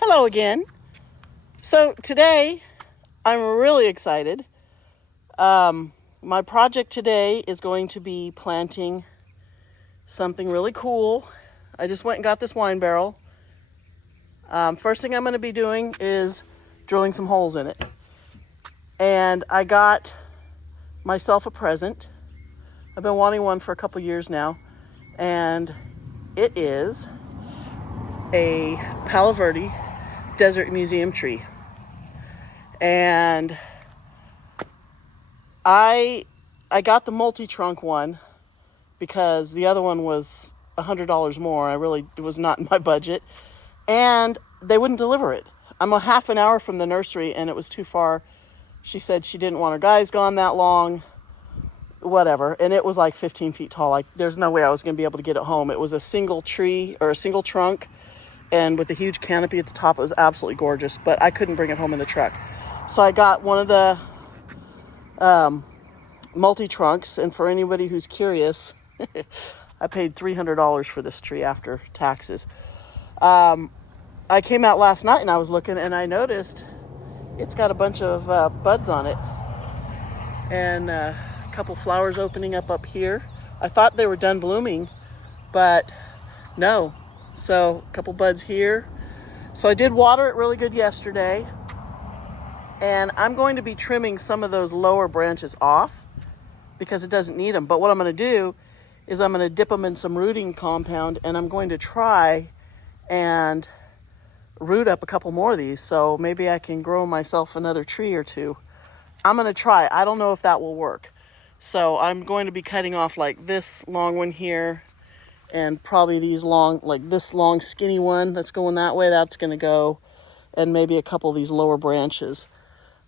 Hello again. So today I'm really excited. My project today is going to be planting something really cool. I just went and got this wine barrel. First thing I'm going to be doing is drilling some holes in it. And I got myself a present. I've been wanting one for a couple years now. And it is a Palo Verde Desert Museum tree. And I got the multi-trunk one because the other one was $100 more. It was not in my budget. And they wouldn't deliver it. I'm a half an hour from the nursery and it was too far. She said she didn't want her guys gone that long, whatever. And it was like 15 feet tall. Like there's no way I was going to be able to get it home. It was a single tree or a single trunk and with a huge canopy at the top. It was absolutely gorgeous, but I couldn't bring it home in the truck. So I got one of the multi-trunks, and for anybody who's curious, I paid $300 for this tree after taxes. I came out last night and I was looking and I noticed it's got a bunch of buds on it and a couple flowers opening up here. I thought they were done blooming, but no. So a couple buds here. So I did water it really good yesterday. And I'm going to be trimming some of those lower branches off because it doesn't need them. But what I'm going to do is I'm going to dip them in some rooting compound and I'm going to try and root up a couple more of these. So maybe I can grow myself another tree or two. I'm going to try. I don't know if that will work. So I'm going to be cutting off like this long one here and probably these long, like this long skinny one that's going that way. That's going to go, and maybe a couple of these lower branches.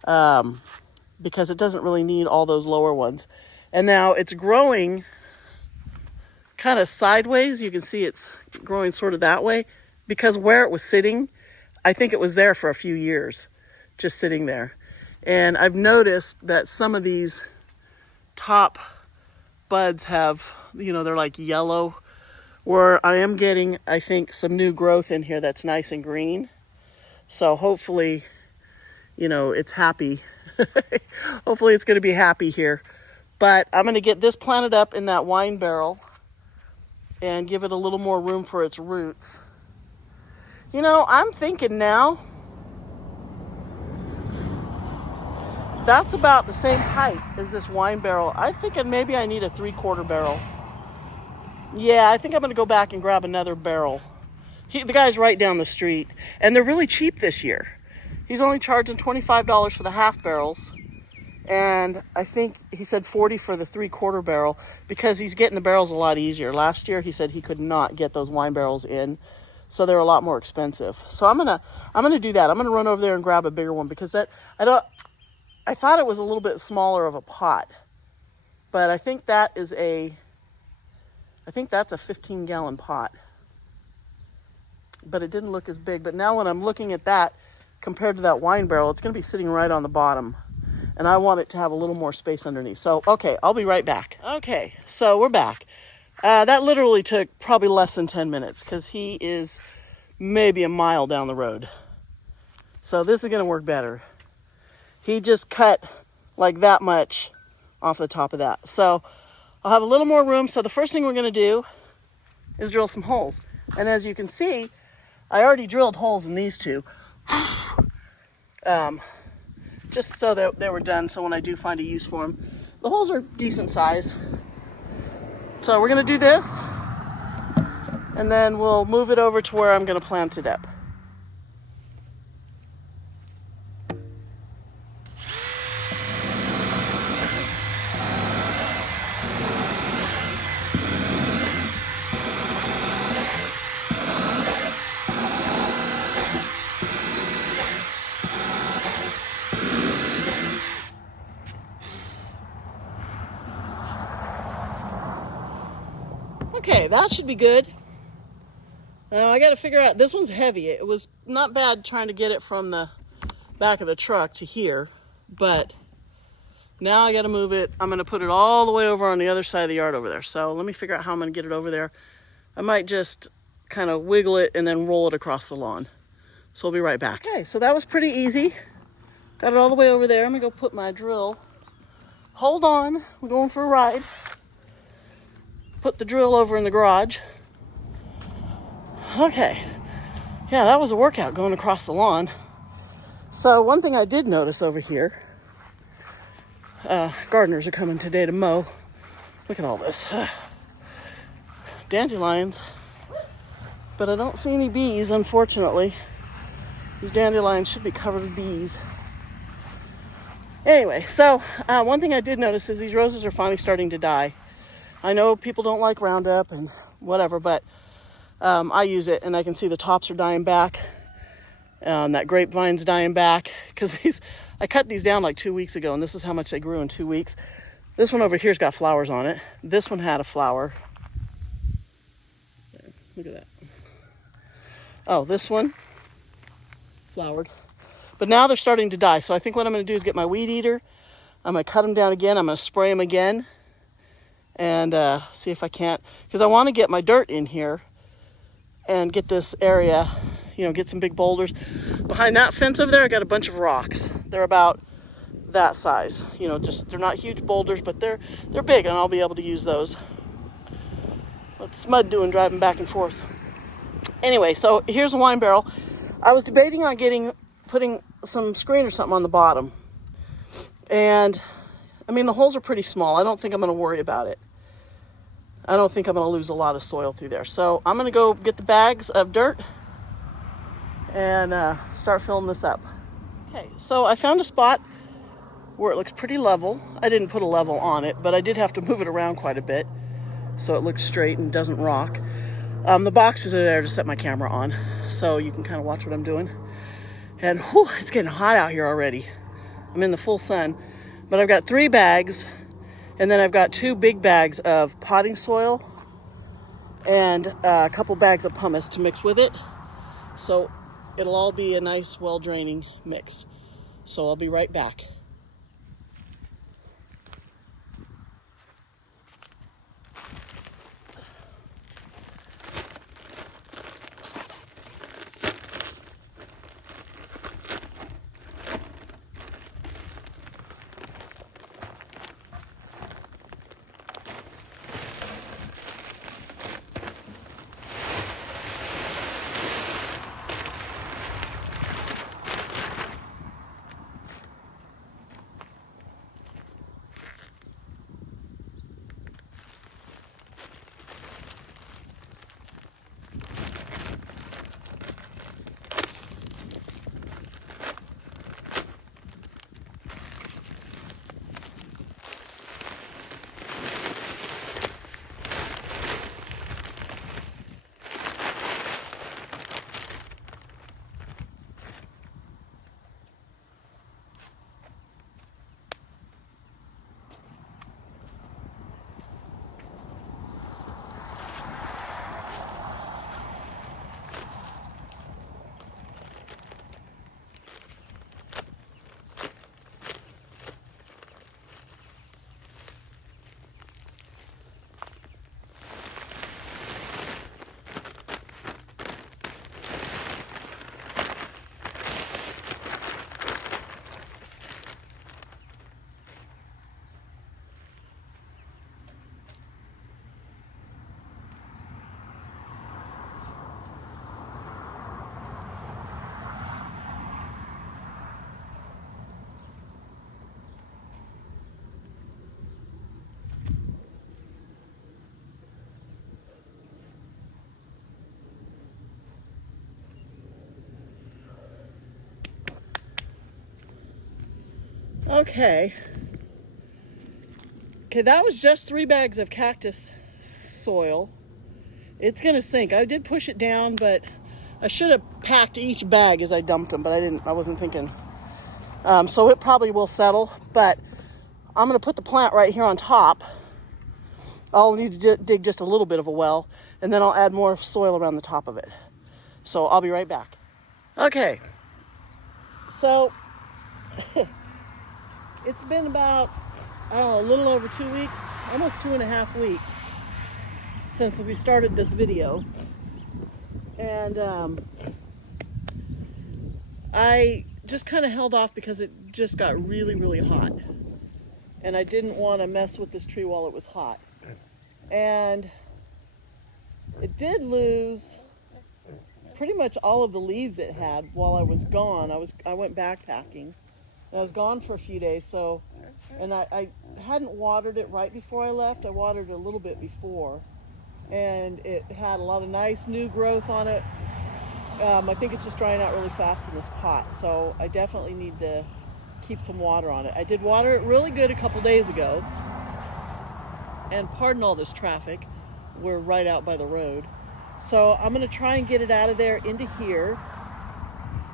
Because it doesn't really need all those lower ones. And now it's growing kind of sideways. You can see it's growing sort of that way because where it was sitting, I think it was there for a few years, just sitting there. And I've noticed that some of these top buds have, they're like yellow, where I am getting, I think, some new growth in here that's nice and green. So hopefully, it's happy. Hopefully it's going to be happy here. But I'm going to get this planted up in that wine barrel and give it a little more room for its roots. I'm thinking now, that's about the same height as this wine barrel. I'm thinking maybe I need a 3/4 barrel. Yeah, I think I'm going to go back and grab another barrel. The guy's right down the street, and they're really cheap this year. He's only charging $25 for the half barrels. And I think he said $40 for the 3/4 barrel because he's getting the barrels a lot easier. Last year, he said he could not get those wine barrels in. So they're a lot more expensive. So I'm gonna do that. I'm gonna run over there and grab a bigger one because I thought it was a little bit smaller of a pot. But I think that's a 15-gallon pot. But it didn't look as big. But now when I'm looking at that, compared to that wine barrel, it's going to be sitting right on the bottom. And I want it to have a little more space underneath. So, okay, I'll be right back. Okay, so we're back. That literally took probably less than 10 minutes because he is maybe a mile down the road. So this is going to work better. He just cut like that much off the top of that. So I'll have a little more room. So the first thing we're going to do is drill some holes. And as you can see, I already drilled holes in these two. Just so that they were done, so when I do find a use for them. The holes are decent size. So we're going to do this, and then we'll move it over to where I'm going to plant it up. Okay, that should be good. I got to figure out, this one's heavy. It was not bad trying to get it from the back of the truck to here, but now I got to move it. I'm going to put it all the way over on the other side of the yard over there. So let me figure out how I'm going to get it over there. I might just kind of wiggle it and then roll it across the lawn. So we'll be right back. Okay, so that was pretty easy. Got it all the way over there. I'm gonna go put my drill. Hold on, we're going for a ride. Put the drill over in the garage. Okay, yeah, that was a workout going across the lawn. So one thing I did notice over here, gardeners are coming today to mow. Look at all this. Dandelions. But I don't see any bees, unfortunately. These dandelions should be covered with bees. Anyway, so one thing I did notice is these roses are finally starting to die. I know people don't like Roundup and whatever, but I use it, and I can see the tops are dying back. That grapevine's dying back, because I cut these down like 2 weeks ago, and this is how much they grew in 2 weeks. This one over here's got flowers on it. This one had a flower. There, look at that. Oh, this one flowered. But now they're starting to die, so I think what I'm going to do is get my weed eater. I'm going to cut them down again. I'm going to spray them again and see if I can't, because I want to get my dirt in here and get this area, get some big boulders. Behind that fence over there, I got a bunch of rocks. They're about that size, they're not huge boulders, but they're big, and I'll be able to use those. What's Smud doing driving back and forth? Anyway, so here's a wine barrel. I was debating on putting some screen or something on the bottom. And, the holes are pretty small. I don't think I'm going to worry about it. I don't think I'm going to lose a lot of soil through there. So I'm going to go get the bags of dirt and start filling this up. Okay, so I found a spot where it looks pretty level. I didn't put a level on it, but I did have to move it around quite a bit so it looks straight and doesn't rock. The boxes are there to set my camera on, so you can kind of watch what I'm doing. And it's getting hot out here already. I'm in the full sun, but I've got 3 bags, and then I've got 2 big bags of potting soil and a couple bags of pumice to mix with it. So it'll all be a nice, well-draining mix. So I'll be right back. Okay, that was just 3 bags of cactus soil. It's gonna sink. I did push it down, but I should have packed each bag as I dumped them, but I wasn't thinking. So it probably will settle, but I'm gonna put the plant right here on top. I'll need to dig just a little bit of a well, and then I'll add more soil around the top of it. So I'll be right back. Okay, so it's been about, a little over 2 weeks, almost 2.5 weeks since we started this video. And I just kind of held off because it just got really, really hot. And I didn't want to mess with this tree while it was hot. And it did lose pretty much all of the leaves it had while I was gone. I went backpacking. And I was gone for a few days, and I hadn't watered it right before I left. I watered it a little bit before, and it had a lot of nice new growth on it. I think it's just drying out really fast in this pot, so I definitely need to keep some water on it. I did water it really good a couple days ago, and pardon all this traffic, we're right out by the road. So I'm going to try and get it out of there into here,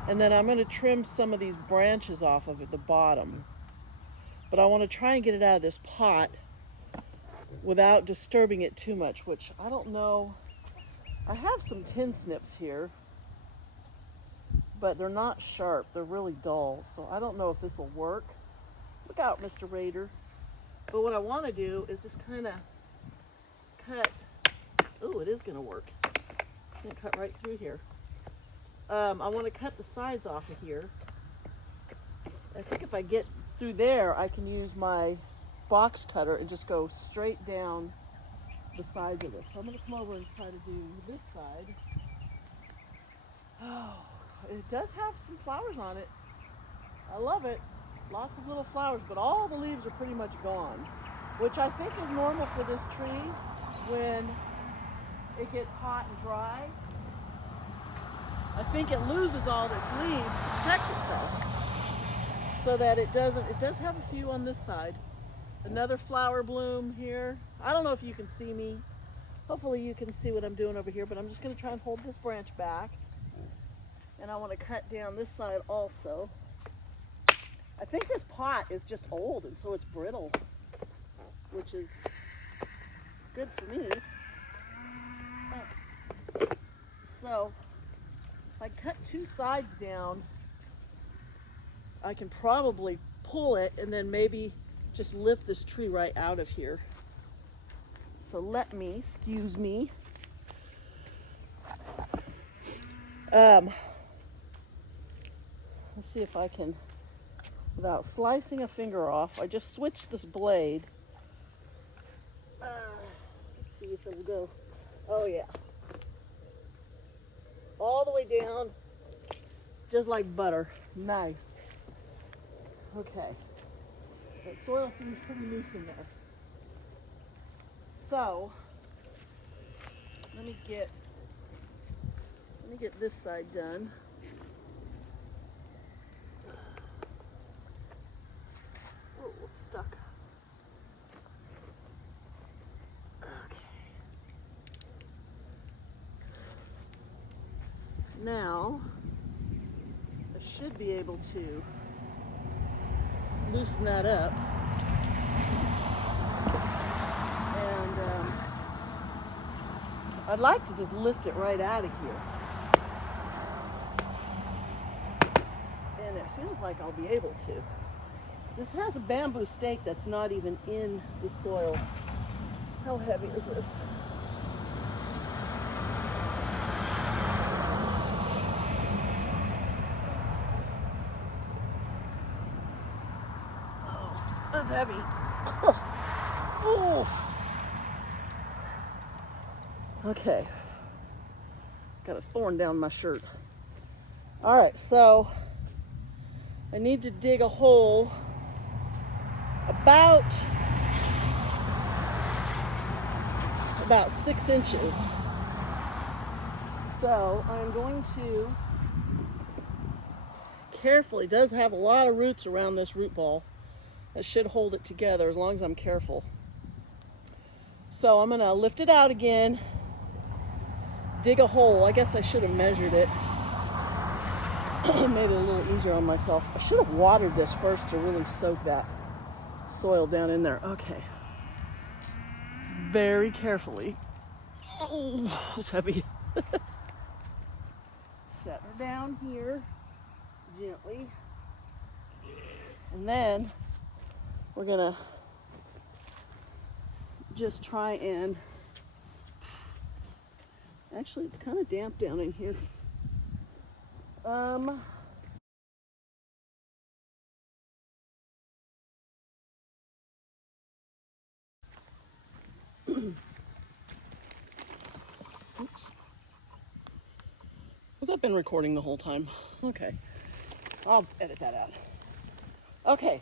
and then I'm going to trim some of these branches off of at the bottom. But I want to try and get it out of this pot without disturbing it too much, which I don't know. I have some tin snips here, but they're not sharp. They're really dull, so I don't know if this will work. Look out, Mr. Raider. But what I want to do is just kind of cut. Oh, it is going to work. It's going to cut right through here. I want to cut the sides off of here. I think if I get through there, I can use my box cutter and just go straight down the sides of this. So I'm going to come over and try to do this side. Oh, it does have some flowers on it. I love it. Lots of little flowers, but all the leaves are pretty much gone, which I think is normal for this tree when it gets hot and dry. I think it loses all of its leaves to protect itself so that it doesn't. It does have a few on this side. Another flower bloom here. I don't know if you can see me. Hopefully you can see what I'm doing over here, but I'm just going to try and hold this branch back. And I want to cut down this side also. I think this pot is just old, and so it's brittle, which is good for me. So if I cut two sides down, I can probably pull it and then maybe just lift this tree right out of here. So excuse me. Let's see if I can, without slicing a finger off, I just switched this blade. Let's see if it'll go. Oh yeah. All the way down, just like butter. Nice. Okay. The soil seems pretty loose in there. So, let me get this side done. Oh, it's stuck. Now, I should be able to loosen that up. And I'd like to just lift it right out of here. And it feels like I'll be able to. This has a bamboo stake that's not even in the soil. How heavy is this? That's heavy. Oh. Okay. Got a thorn down my shirt. All right, so I need to dig a hole about 6 inches. So I'm going to carefully, it does have a lot of roots around this root ball. That should hold it together as long as I'm careful. So I'm gonna lift it out again, dig a hole. I guess I should have measured it. Made it a little easier on myself. I should have watered this first to really soak that soil down in there. Okay. Very carefully. Oh, it's heavy. Set her down here gently. And then we're gonna just try and, actually it's kind of damp down in here. Oops. Has that been recording the whole time? Okay. I'll edit that out. Okay.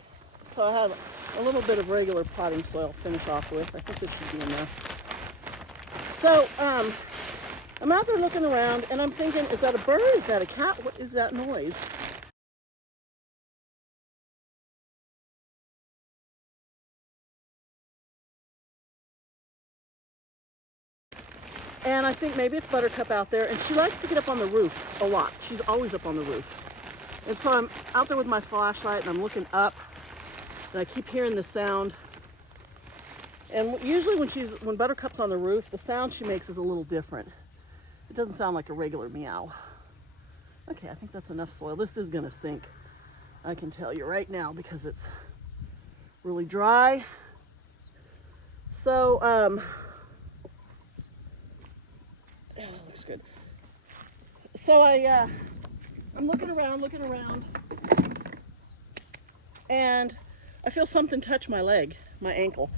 So I have a little bit of regular potting soil to finish off with. I think this should be enough. So, I'm out there looking around and I'm thinking, is that a bird? Is that a cat? What is that noise? And I think maybe it's Buttercup out there, and she likes to get up on the roof a lot. She's always up on the roof. And so I'm out there with my flashlight and I'm looking up and I keep hearing the sound. And usually when Buttercup's on the roof, the sound she makes is a little different. It doesn't sound like a regular meow. Okay, I think that's enough soil. This is gonna sink, I can tell you right now, because it's really dry. So, oh, that looks good. So I'm looking around, and I feel something touch my leg, my ankle.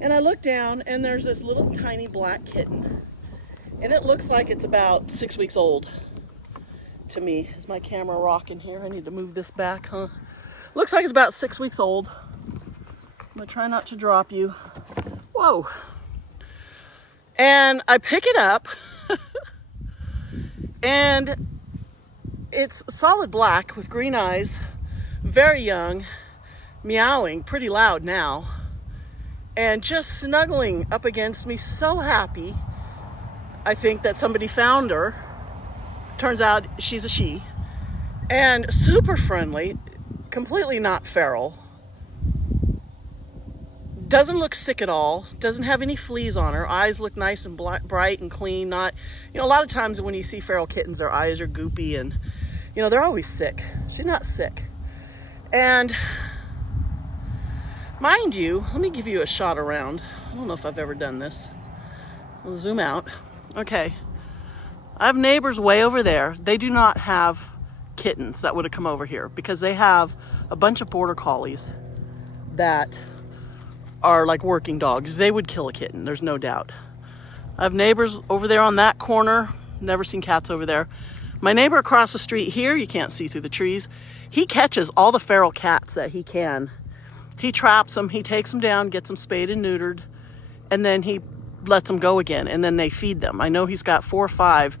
And I look down, and there's this little tiny black kitten. And it looks like it's about 6 weeks old to me. Is my camera rocking here? I need to move this back, huh? Looks like it's about 6 weeks old. I'm gonna try not to drop you. Whoa. And I pick it up, and it's solid black with green eyes, very young, meowing pretty loud now, and just snuggling up against me, so happy. I think that somebody found her. Turns out she's a she. And super friendly, completely not feral. Doesn't look sick at all. Doesn't have any fleas on her. Eyes look nice and bright and clean. Not, a lot of times when you see feral kittens, their eyes are goopy and, they're always sick. She's not sick. And mind you, let me give you a shot around. I don't know if I've ever done this. I'll zoom out. Okay. I have neighbors way over there. They do not have kittens that would have come over here because they have a bunch of border collies that are like working dogs. They would kill a kitten, there's no doubt. I have neighbors over there on that corner. Never seen cats over there. My neighbor across the street here, you can't see through the trees, he catches all the feral cats that he can. He traps them, he takes them down, gets them spayed and neutered, and then he lets them go again, and then they feed them. I know he's got 4 or 5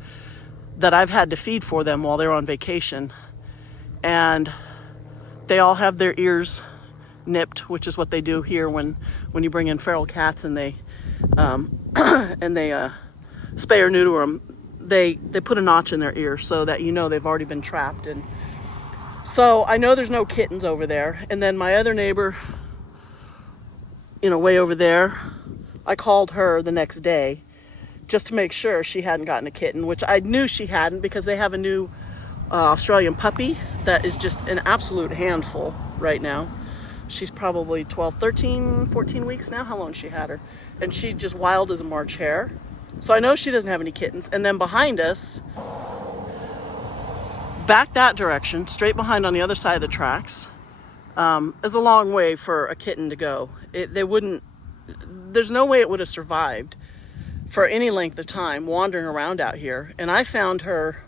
that I've had to feed for them while they're on vacation. And they all have their ears nipped, which is what they do here when you bring in feral cats and they spay or neuter them. They put a notch in their ear so that they've already been trapped. And so I know there's no kittens over there. And then my other neighbor, way over there, I called her the next day just to make sure she hadn't gotten a kitten, which I knew she hadn't because they have a new Australian puppy that is just an absolute handful right now. She's probably 12, 13, 14 weeks now. How long she had her? And she's just wild as a March hare. So I know she doesn't have any kittens. And then behind us, back that direction, straight behind on the other side of the tracks, is a long way for a kitten to go. There's no way it would have survived for any length of time wandering around out here. And I found her,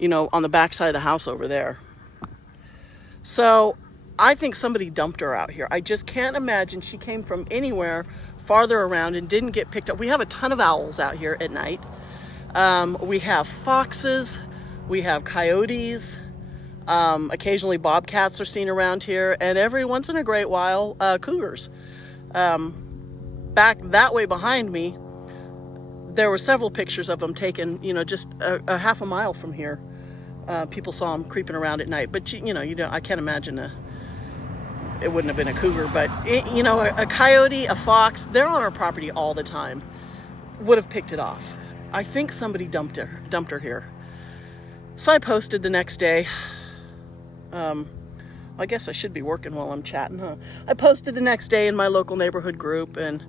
on the back side of the house over there. So I think somebody dumped her out here. I just can't imagine she came from anywhere farther around and didn't get picked up. We have a ton of owls out here at night. We have foxes, we have coyotes, occasionally bobcats are seen around here, and every once in a great while, cougars. Back that way behind me, there were several pictures of them taken, just a half a mile from here. People saw them creeping around at night, but I can't imagine it wouldn't have been a cougar, but a coyote, a fox, they're on our property all the time, would have picked it off. I think somebody dumped her here. So I posted the next day. I guess I should be working while I'm chatting, huh? I posted the next day in my local neighborhood group, and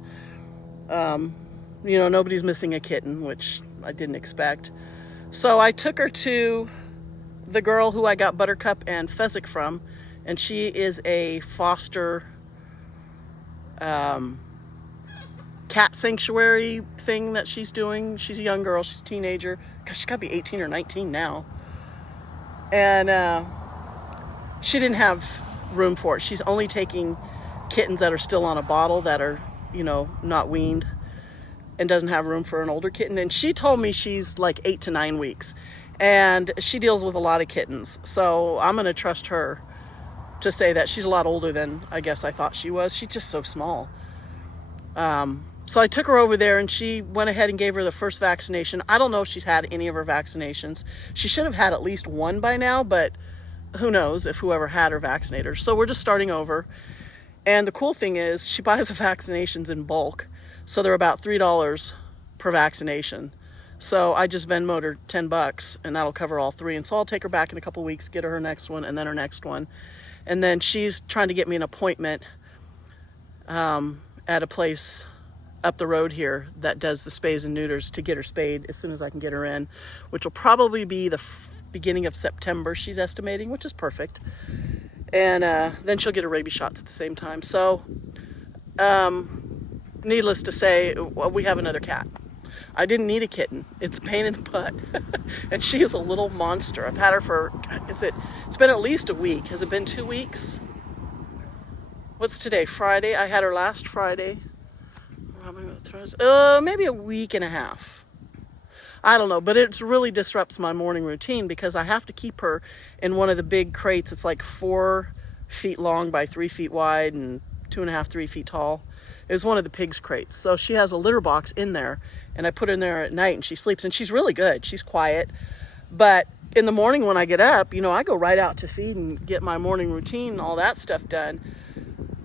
nobody's missing a kitten, which I didn't expect. So I took her to the girl who I got Buttercup and Fezzik from, and she is a foster cat sanctuary thing that she's doing. She's a young girl. She's a teenager. Gosh, she's got to be 18 or 19 now. And she didn't have room for it. She's only taking kittens that are still on a bottle, that are, you know, not weaned, and doesn't have room for an older kitten. And she told me she's like 8 to 9 weeks. And she deals with a lot of kittens. So I'm going to trust her to say that she's a lot older than I guess I thought she was. She's just so small. So I took her over there, and she went ahead and gave her the first vaccination. I don't know if she's had any of her vaccinations. She should have had at least one by now, but who knows if whoever had her vaccinated her. So we're just starting over. And the cool thing is she buys the vaccinations in bulk. So they're about $3 per vaccination. So I just Venmo'd her $10, and that'll cover all 3. And so I'll take her back in a couple weeks, get her next one, and then her next one. And then she's trying to get me an appointment at a place up the road here that does the spays and neuters, to get her spayed as soon as I can get her in, which will probably be the beginning of September, she's estimating, which is perfect. And then she'll get her rabies shots at the same time. So needless to say, we have another cat. I didn't need a kitten. It's a pain in the butt. And she is a little monster. I've had her for, it's been at least a week. Has it been 2 weeks? What's today? Friday? I had her last Friday. Maybe a week and a half. I don't know, but it really disrupts my morning routine because I have to keep her in one of the big crates. It's like 4 feet long by 3 feet wide and 2.5, 3 feet tall. It was one of the pigs' crates. So she has a litter box in there, and I put her in there at night, and she sleeps, and she's really good. She's quiet. But in the morning when I get up, you know, I go right out to feed and get my morning routine, all that stuff done.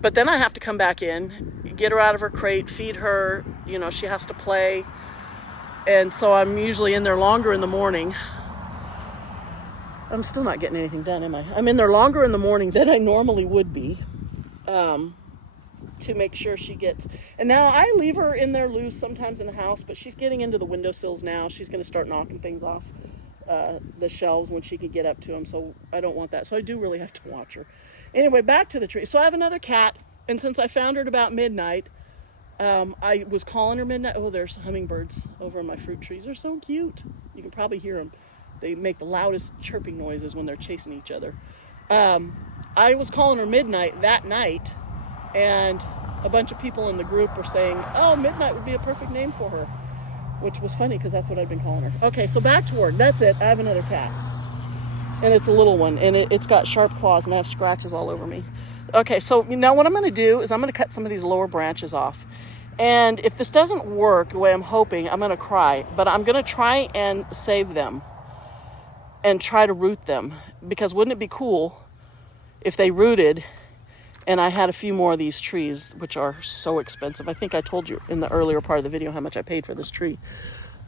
But then I have to come back in, get her out of her crate, feed her, you know, she has to play. And so I'm usually in there longer in the morning. I'm still not getting anything done, am I? I'm in there longer in the morning than I normally would be, to make sure she gets, and now I leave her in there loose sometimes in the house, but she's getting into the windowsills now. She's going to start knocking things off the shelves when she can get up to them, so I don't want that. So I do really have to watch her. Anyway, back to the tree. So I have another cat, and since I found her at about midnight, I was calling her midnight. Oh, there's hummingbirds over in my fruit trees. They're so cute. You can probably hear them. They make the loudest chirping noises when they're chasing each other. I was calling her midnight that night, and a bunch of people in the group were saying, oh, midnight would be a perfect name for her, which was funny because that's what I'd been calling her. Okay, so back to work. That's it. I have another cat, and it's a little one, and it's got sharp claws, and I have scratches all over me. Okay, so now what I'm going to do is I'm going to cut some of these lower branches off. And if this doesn't work the way I'm hoping, I'm going to cry. But I'm going to try and save them and try to root them. Because wouldn't it be cool if they rooted and I had a few more of these trees, which are so expensive. I think I told you in the earlier part of the video how much I paid for this tree.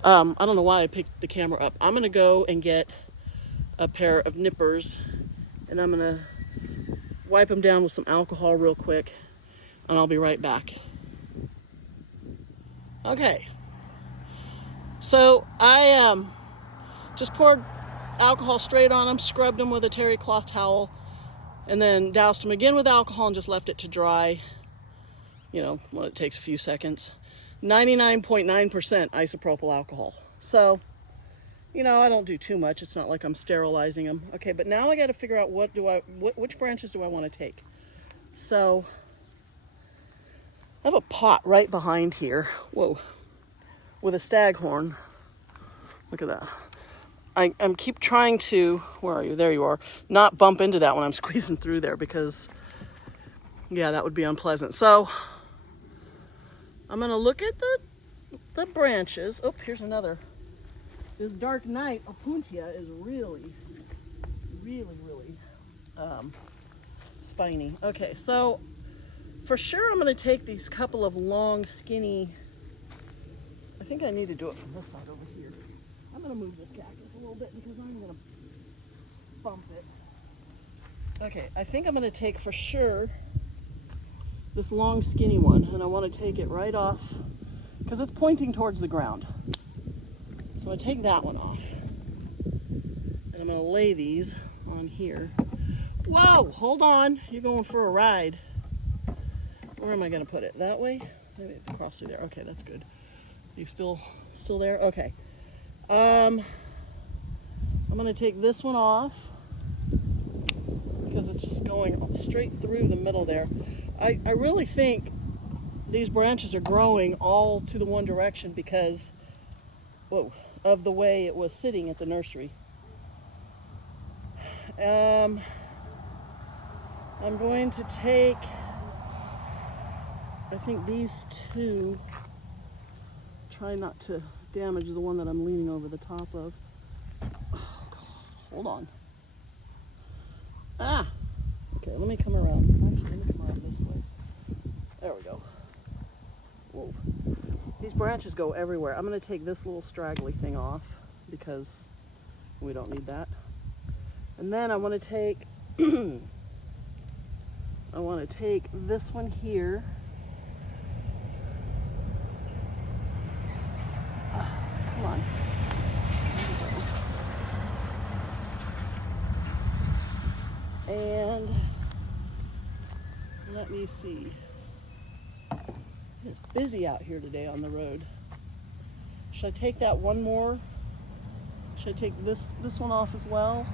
I don't know why I picked the camera up. I'm going to go and get a pair of nippers, and I'm going to wipe them down with some alcohol real quick, and I'll be right back. Okay, so I just poured alcohol straight on them, scrubbed them with a terry cloth towel, and then doused them again with alcohol and just left it to dry. You know, well, it takes a few seconds. 99.9% isopropyl alcohol. So, you know, I don't do too much. It's not like I'm sterilizing them. Okay, but now I got to figure out which branches do I want to take. So I have a pot right behind here. Whoa, with a staghorn. Look at that. I'm keep trying to, where are you? There you are. Not bump into that when I'm squeezing through there, because, yeah, that would be unpleasant. So I'm going to look at the branches. Oh, here's another. This dark night opuntia is really spiny. Okay, so for sure I'm going to take these couple of long, skinny, I think I need to do it from this side over here. I'm going to move this cactus a little bit because I'm going to bump it. Okay, I think I'm going to take for sure this long, skinny one, and I want to take it right off because it's pointing towards the ground. So I'm going to take that one off, and I'm going to lay these on here. Whoa, hold on, you're going for a ride. Where am I going to put it? That way? Maybe it's across through there. Okay, that's good. You still there? Okay. I'm gonna take this one off because it's just going straight through the middle there. I really think these branches are growing all to the one direction because, whoa, of the way it was sitting at the nursery. I'm going to take, I think these two, try not to damage the one that I'm leaning over the top of. Oh, God. Hold on. Ah! Okay, let me come around. Actually, let me come around this way. There we go. Whoa. These branches go everywhere. I'm going to take this little straggly thing off because we don't need that. And then I want to take this one here. Come on. And let me see. It's busy out here today on the road. Should I take that one more? Should I take this one off as well?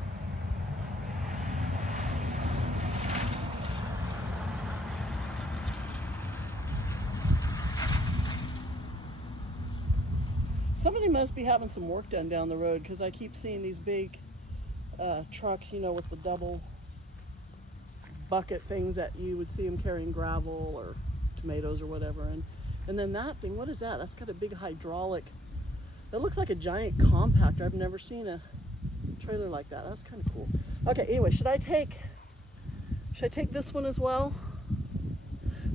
Somebody must be having some work done down the road because I keep seeing these big trucks, you know, with the double bucket things that you would see them carrying gravel or tomatoes or whatever. And then that thing, what is that? That's got a big hydraulic, that looks like a giant compactor. I've never seen a trailer like that. That's kind of cool. Okay, anyway, should I take this one as well?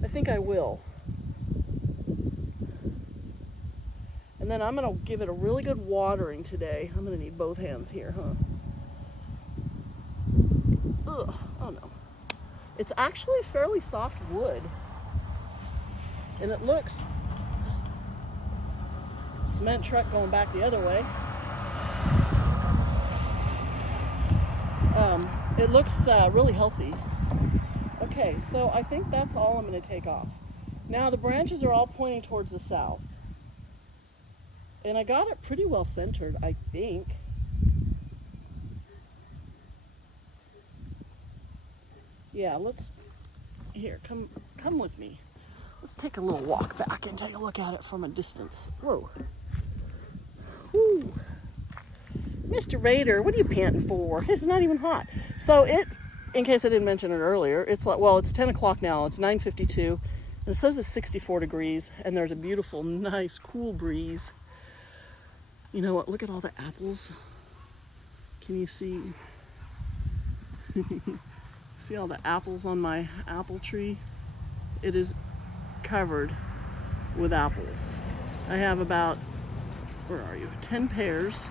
I think I will. And then I'm gonna give it a really good watering today. I'm gonna need both hands here, huh? Ugh, oh no. It's actually fairly soft wood. And it looks, cement truck going back the other way. It looks really healthy. Okay, so I think that's all I'm gonna take off. Now the branches are all pointing towards the south. And I got it pretty well centered, I think. Yeah, here, come with me. Let's take a little walk back and take a look at it from a distance. Whoa. Whew. Mr. Raider, what are you panting for? It's not even hot. So in case I didn't mention it earlier, it's like, well, it's 10 o'clock now. It's 9:52. And it says it's 64 degrees. And there's a beautiful, nice, cool breeze. You know what? Look at all the apples. Can you see? See all the apples on my apple tree? It is covered with apples. I have about, where are you? 10 pears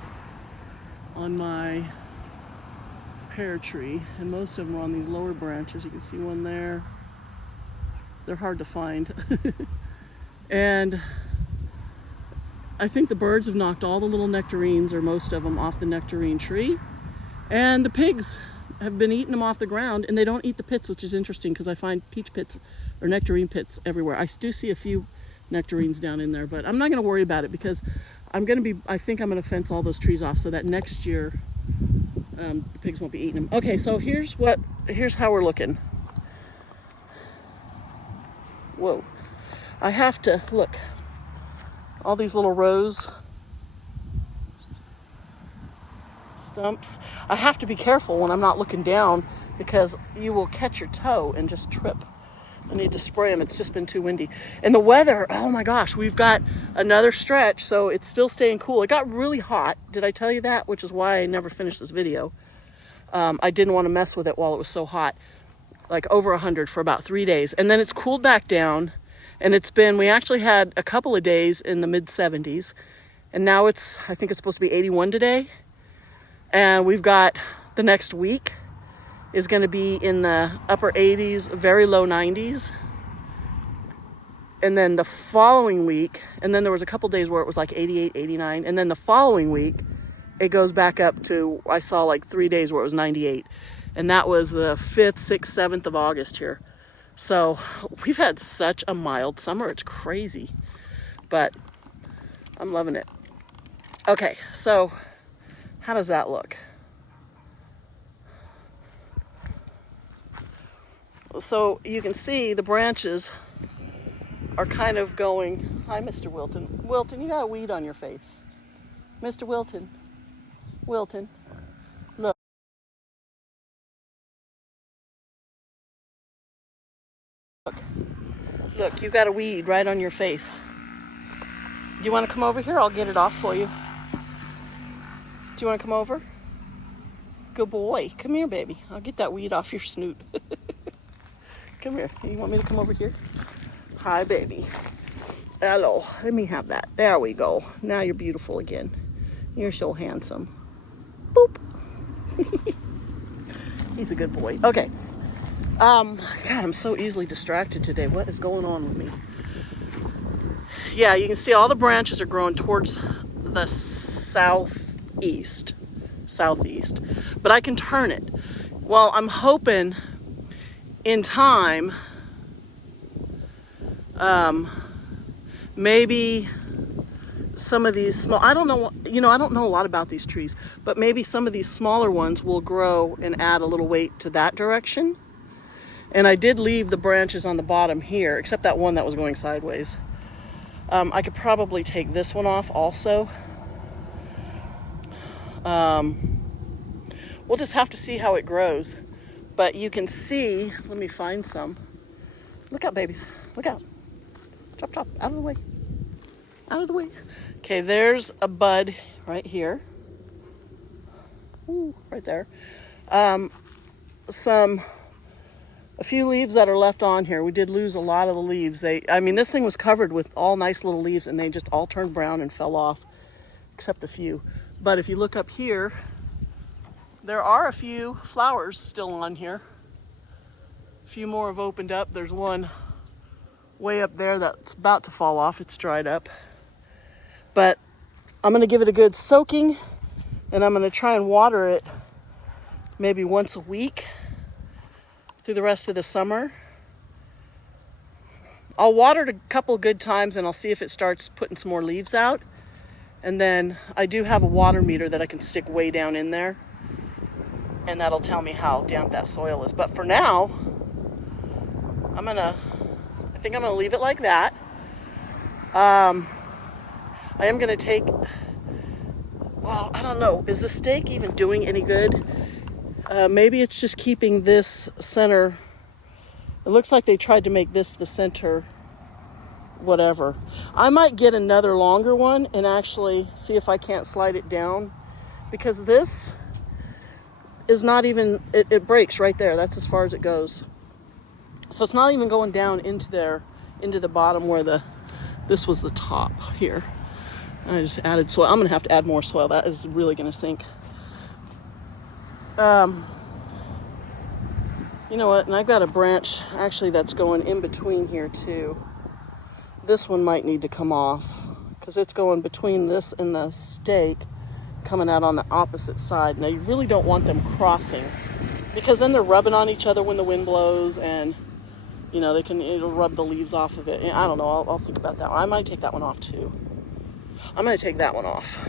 on my pear tree, and most of them are on these lower branches. You can see one there. They're hard to find. And I think the birds have knocked all the little nectarines, or most of them, off the nectarine tree. And the pigs have been eating them off the ground, and they don't eat the pits, which is interesting because I find peach pits or nectarine pits everywhere. I do see a few nectarines down in there, but I'm not going to worry about it because I think I'm going to fence all those trees off so that next year the pigs won't be eating them. Okay, so here's how we're looking. Whoa. I have to, look, all these little rows, stumps. I have to be careful when I'm not looking down because you will catch your toe and just trip. I need to spray them. It's just been too windy. And the weather, oh my gosh, we've got another stretch, so it's still staying cool. It got really hot. Did I tell you that? Which is why I never finished this video. I didn't want to mess with it while it was so hot. Like over 100 for about 3 days. And then it's cooled back down. And we actually had a couple of days in the mid 70s. And now I think it's supposed to be 81 today. And we've got the next week is going to be in the upper 80s, very low 90s. And then the following week, and then there was a couple days where it was like 88, 89. And then the following week, it goes back up to, I saw like 3 days where it was 98. And that was the 5th, 6th, 7th of August here. So we've had such a mild summer. It's crazy, but I'm loving it. Okay, so how does that look? So you can see the branches are kind of going. Hi, Mr. Wilton. Wilton, you got a weed on your face. Mr. Wilton. Wilton. Look. Look, you got a weed right on your face. Do you want to come over here? I'll get it off for you. Do you want to come over? Good boy. Come here, baby. I'll get that weed off your snoot. Come here. You want me to come over here? Hi, baby. Hello. Let me have that. There we go. Now you're beautiful again. You're so handsome. Boop. He's a good boy. Okay. God, I'm so easily distracted today. What is going on with me? Yeah, you can see all the branches are growing towards the southeast. But I can turn it. Well, I'm hoping in time, maybe some of these small, I don't know, I don't know a lot about these trees, but maybe some of these smaller ones will grow and add a little weight to that direction. And I did leave the branches on the bottom here, except that one that was going sideways. I could probably take this one off also. We'll just have to see how it grows. But you can see, let me find some. Look out, babies. Look out. Chop, chop. Out of the way. Out of the way. Okay, there's a bud right here. Ooh, right there. A few leaves that are left on here. We did lose a lot of the leaves. This thing was covered with all nice little leaves, and they just all turned brown and fell off, except a few. But if you look up here, there are a few flowers still on here. A few more have opened up. There's one way up there that's about to fall off. It's dried up. But I'm going to give it a good soaking, and I'm going to try and water it maybe once a week through the rest of the summer. I'll water it a couple good times, and I'll see if it starts putting some more leaves out. And then I do have a water meter that I can stick way down in there, and that'll tell me how damp that soil is. But for now, I think I'm gonna leave it like that. I am gonna take, well, I don't know, is the stake even doing any good? Maybe it's just keeping this center. It looks like they tried to make this the center, whatever. I might get another longer one and actually see if I can't slide it down, because this is not even, it breaks right there. That's as far as it goes. So it's not even going down into there, into the bottom where this was the top here. And I just added soil. I'm gonna have to add more soil. That is really gonna sink. You know what, and I've got a branch actually that's going in between here too. This one might need to come off because it's going between this and the stake, coming out on the opposite side. Now you really don't want them crossing, because then they're rubbing on each other when the wind blows, and it'll rub the leaves off of it. I don't know, I'll think about that one. I might take that one off too. I'm gonna take that one off.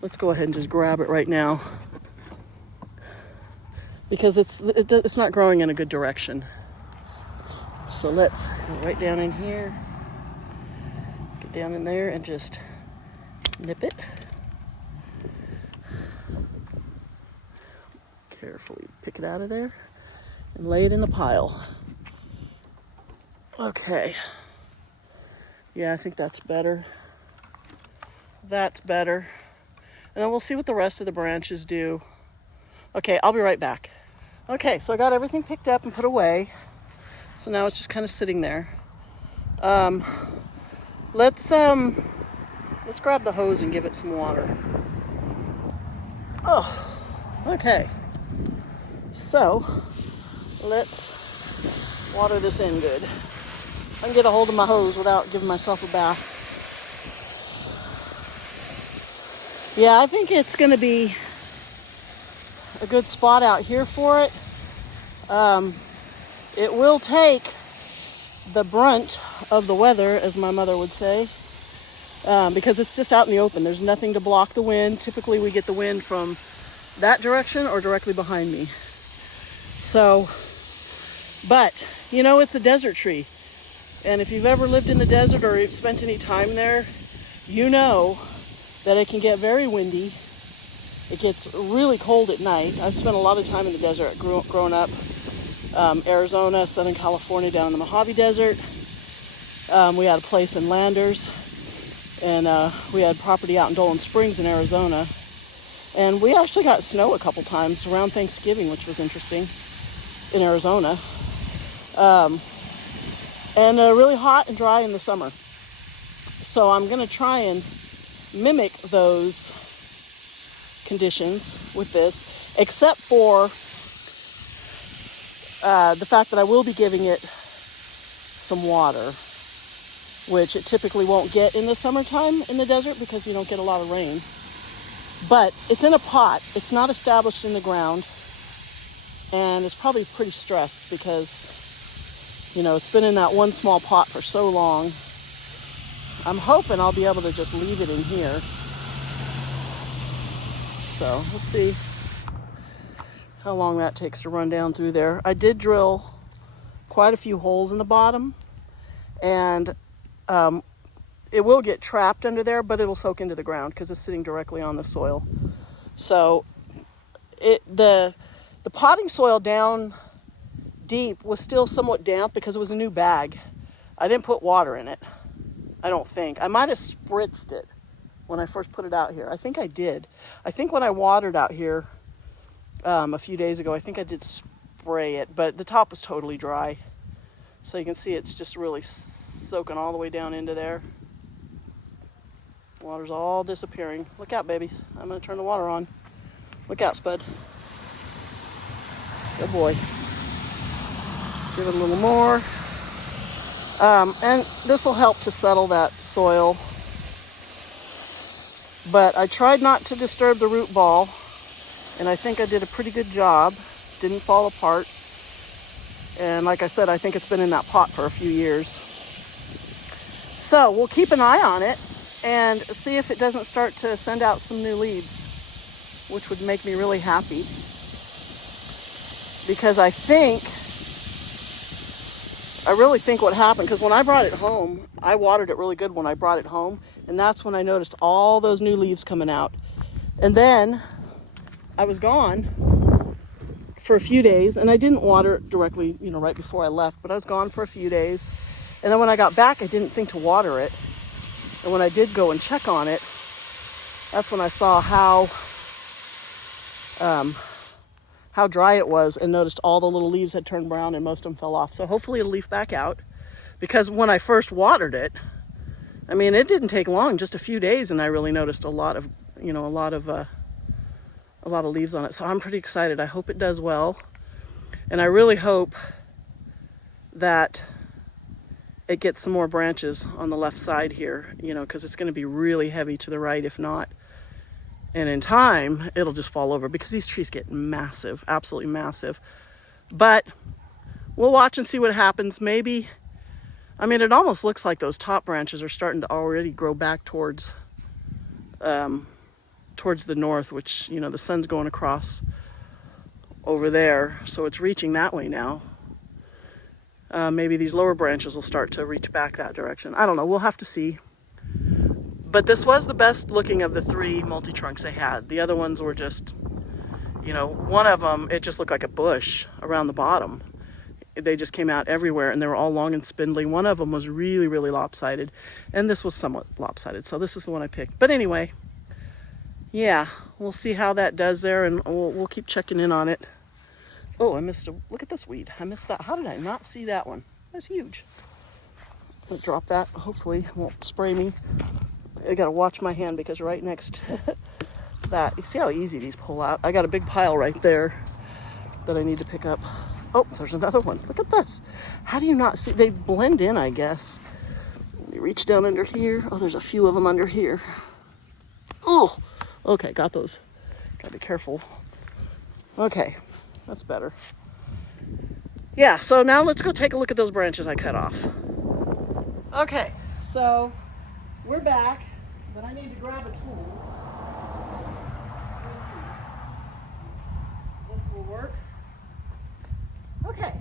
Let's go ahead and just grab it right now, because it's not growing in a good direction. So let's go right down in here. Let's get down in there and just nip it. Carefully pick it out of there and lay it in the pile. Okay. Yeah, I think that's better. That's better. And then we'll see what the rest of the branches do. Okay, I'll be right back. Okay, so I got everything picked up and put away. So now it's just kind of sitting there. Let's grab the hose and give it some water. Oh, okay. So let's water this in good. I can get a hold of my hose without giving myself a bath. Yeah, I think it's going to be a good spot out here for it. It will take the brunt of the weather, as my mother would say, because it's just out in the open. There's nothing to block the wind. Typically we get the wind from that direction or directly behind me. So, but, you know, it's a desert tree. And if you've ever lived in the desert or you've spent any time there, you know that it can get very windy. It gets really cold at night. I've spent a lot of time in the desert growing up. Arizona, Southern California, down in the Mojave Desert. We had a place in Landers, and we had property out in Dolan Springs in Arizona. And we actually got snow a couple times around Thanksgiving, which was interesting, in Arizona. And really hot and dry in the summer. So I'm going to try and mimic those conditions with this, except for the fact that I will be giving it some water, which it typically won't get in the summertime in the desert because you don't get a lot of rain. But it's in a pot. It's not established in the ground. And it's probably pretty stressed because, you know, it's been in that one small pot for so long. I'm hoping I'll be able to just leave it in here. So we'll see how long that takes to run down through there. I did drill quite a few holes in the bottom, and it will get trapped under there, but it'll soak into the ground because it's sitting directly on the soil. So the potting soil down deep was still somewhat damp because it was a new bag. I didn't put water in it, I don't think. I might have spritzed it when I first put it out here. I think I did. I think when I watered out here a few days ago, I think I did spray it, but the top was totally dry. So you can see it's just really soaking all the way down into there. Water's all disappearing. Look out, babies. I'm going to turn the water on. Look out, Spud. Good boy. Give it a little more. And this will help to settle that soil. But I tried not to disturb the root ball, and I think I did a pretty good job. Didn't fall apart. And like I said, I think it's been in that pot for a few years. So we'll keep an eye on it and see if it doesn't start to send out some new leaves, which would make me really happy. Because I really think what happened, because when I brought it home, I watered it really good when I brought it home, and that's when I noticed all those new leaves coming out. And then I was gone for a few days, and I didn't water it directly, you know, right before I left, but I was gone for a few days. And then when I got back, I didn't think to water it. And when I did go and check on it, that's when I saw how dry it was and noticed all the little leaves had turned brown and most of them fell off. So hopefully it'll leaf back out, because when I first watered it, I mean, it didn't take long, just a few days, and I really noticed a lot of leaves on it. So I'm pretty excited. I hope it does well. And I really hope that it gets some more branches on the left side here, you know, because it's going to be really heavy to the right if not. And in time, it'll just fall over because these trees get massive, absolutely massive. But we'll watch and see what happens. Maybe, I mean, it almost looks like those top branches are starting to already grow back towards the north, which, you know, the sun's going across over there. So it's reaching that way now. Maybe these lower branches will start to reach back that direction. I don't know. We'll have to see. But this was the best looking of the three multi-trunks I had. The other ones were just, you know, one of them, it just looked like a bush around the bottom. They just came out everywhere, and they were all long and spindly. One of them was really, really lopsided, and this was somewhat lopsided. So this is the one I picked. But anyway, yeah, we'll see how that does there, and we'll keep checking in on it. Oh, I missed look at this weed. I missed that. How did I not see that one? That's huge. I'm gonna drop that. Hopefully it won't spray me. I gotta watch my hand because right next to that, you see how easy these pull out? I got a big pile right there that I need to pick up. Oh, there's another one. Look at this. How do you not see? They blend in, I guess. Let me reach down under here. Oh, there's a few of them under here. Oh, okay, got those. Gotta be careful. Okay, that's better. Yeah, so now let's go take a look at those branches I cut off. Okay, so we're back, but I need to grab a tool. Let's see. This will work. Okay,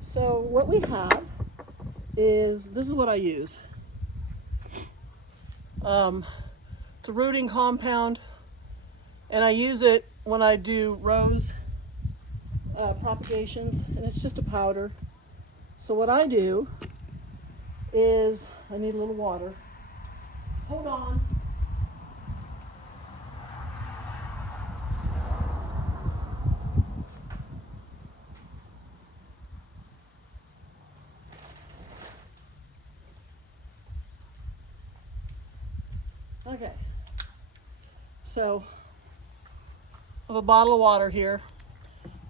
so what we have is, this is what I use. It's a rooting compound, and I use it when I do rose propagations, and it's just a powder. So what I do is, I need a little water. Hold on. Okay, so I have a bottle of water here.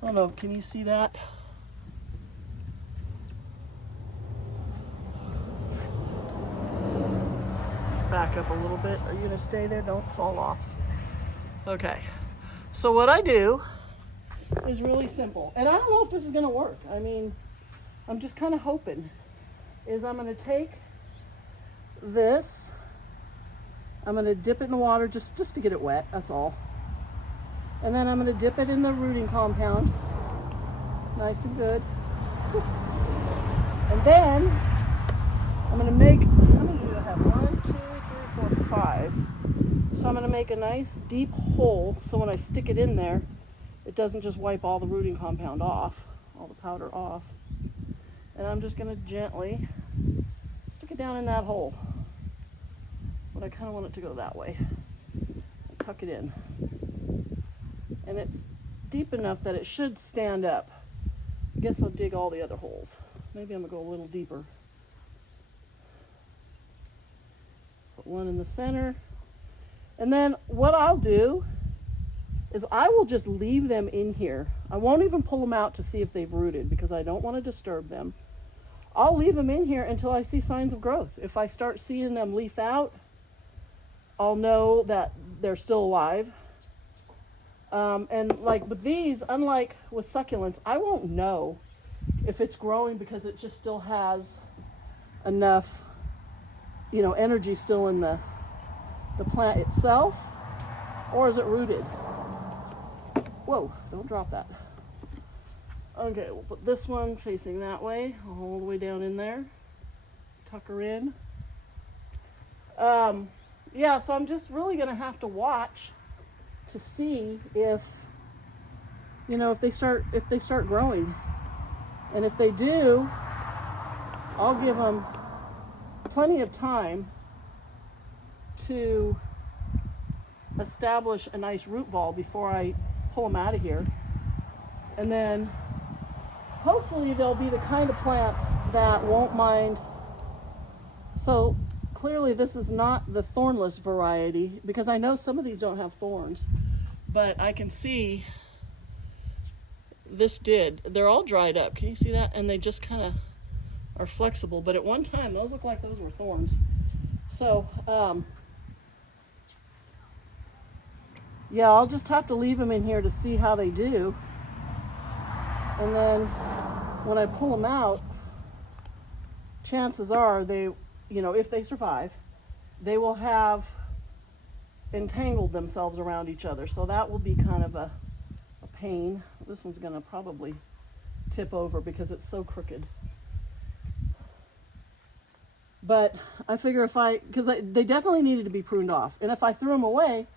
I don't know, can you see that? Back up a little bit. Are you gonna stay there? Don't fall off. Okay, so what I do is really simple. And I don't know if this is gonna work. I mean, I'm just kind of hoping. Is I'm gonna take this, I'm gonna dip it in the water just to get it wet, that's all. And then I'm gonna dip it in the rooting compound, nice and good. And then I'm gonna make, how many do I have? 1, 2, 3, 4, 5. So I'm gonna make a nice deep hole so when I stick it in there, it doesn't just wipe all the rooting compound off, all the powder off. And I'm just gonna gently stick it down in that hole. But I kind of want it to go that way. Tuck it in. And it's deep enough that it should stand up. I guess I'll dig all the other holes. Maybe I'm gonna go a little deeper. Put one in the center. And then what I'll do is I will just leave them in here. I won't even pull them out to see if they've rooted because I don't want to disturb them. I'll leave them in here until I see signs of growth. If I start seeing them leaf out, I'll know that they're still alive. And like with these, unlike with succulents, I won't know if it's growing because it just still has enough, energy still in the plant itself, or is it rooted? Whoa, don't drop that. Okay, we'll put this one facing that way, all the way down in there. Tuck her in. Yeah, so I'm just really gonna have to watch to see if, if they start growing. And if they do, I'll give them plenty of time to establish a nice root ball before I pull them out of here. And then hopefully they'll be the kind of plants that won't mind. So clearly this is not the thornless variety because I know some of these don't have thorns, but I can see this did. They're all dried up. Can you see that? And they just kind of are flexible. But at one time, those look like those were thorns. So, yeah, I'll just have to leave them in here to see how they do. And then when I pull them out, chances are they, if they survive, they will have entangled themselves around each other. So that will be kind of a pain. This one's gonna probably tip over because it's so crooked. But I figure because they definitely needed to be pruned off. And if I threw them away,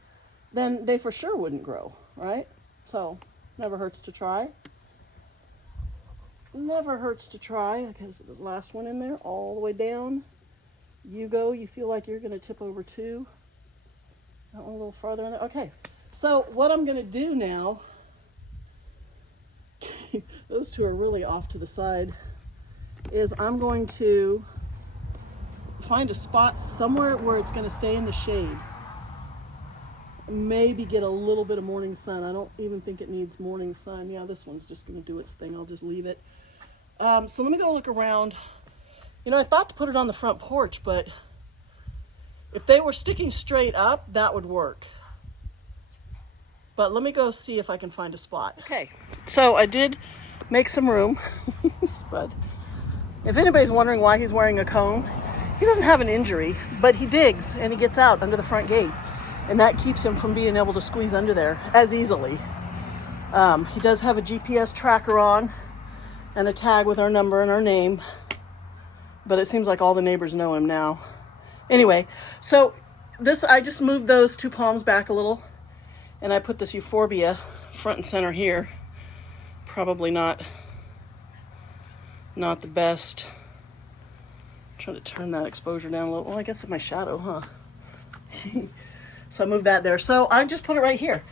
then they for sure wouldn't grow, right? So never hurts to try. Never hurts to try. Okay, so the last one in there, all the way down. You go, you feel like you're gonna tip over too. That one a little farther in there. Okay, so what I'm gonna do now, those two are really off to the side, is I'm going to find a spot somewhere where it's gonna stay in the shade. Maybe get a little bit of morning sun. I don't even think it needs morning sun. Yeah, this one's just gonna do its thing. I'll just leave it. So let me go look around. I thought to put it on the front porch, but if they were sticking straight up, that would work. But let me go see if I can find a spot. Okay, so I did make some room. Spud. If anybody's wondering why he's wearing a cone, he doesn't have an injury, but he digs and he gets out under the front gate. And that keeps him from being able to squeeze under there as easily. He does have a GPS tracker on and a tag with our number and our name, but it seems like all the neighbors know him now. Anyway, so I just moved those two palms back a little, and I put this euphorbia front and center here. Probably not the best. I'm trying to turn that exposure down a little. Well, I guess it's my shadow, huh? So I moved that there. So I just put it right here.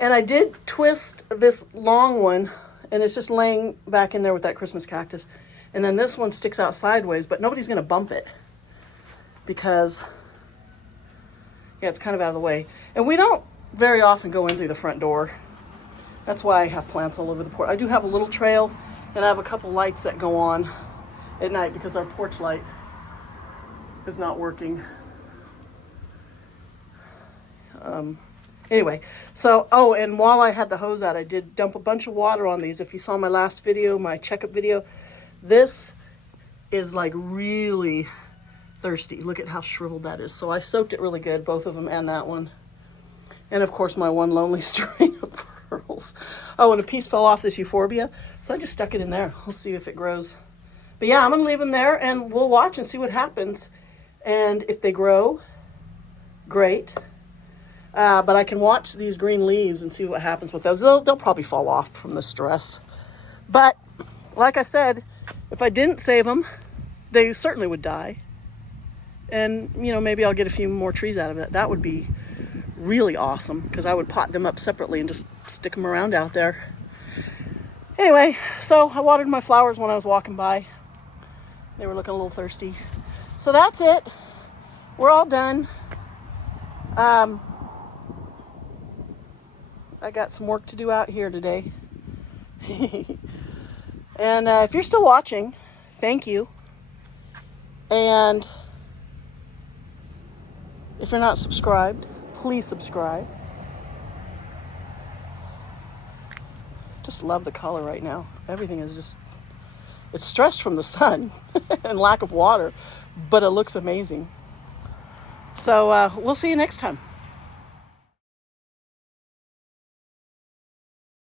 And I did twist this long one, and it's just laying back in there with that Christmas cactus. And then this one sticks out sideways, but nobody's going to bump it because, yeah, it's kind of out of the way. And we don't very often go in through the front door. That's why I have plants all over the porch. I do have a little trail, and I have a couple lights that go on at night because our porch light is not working. Anyway, so, oh, and while I had the hose out, I did dump a bunch of water on these. If you saw my last video, my checkup video, this is like really thirsty. Look at how shriveled that is. So I soaked it really good, both of them and that one. And of course, my one lonely string of pearls. Oh, and a piece fell off this euphorbia, so I just stuck it in there. We'll see if it grows. But yeah, I'm gonna leave them there and we'll watch and see what happens. And if they grow, great. But I can watch these green leaves and see what happens with those. They'll probably fall off from the stress. But like I said, if I didn't save them, they certainly would die. And, you know, maybe I'll get a few more trees out of it. That would be really awesome because I would pot them up separately and just stick them around out there. Anyway, so I watered my flowers when I was walking by. They were looking a little thirsty. So that's it. We're all done. I got some work to do out here today. And if you're still watching, thank you. And if you're not subscribed, please subscribe. Just love the color right now. Everything is just, it's stressed from the sun and lack of water, but it looks amazing. So we'll see you next time.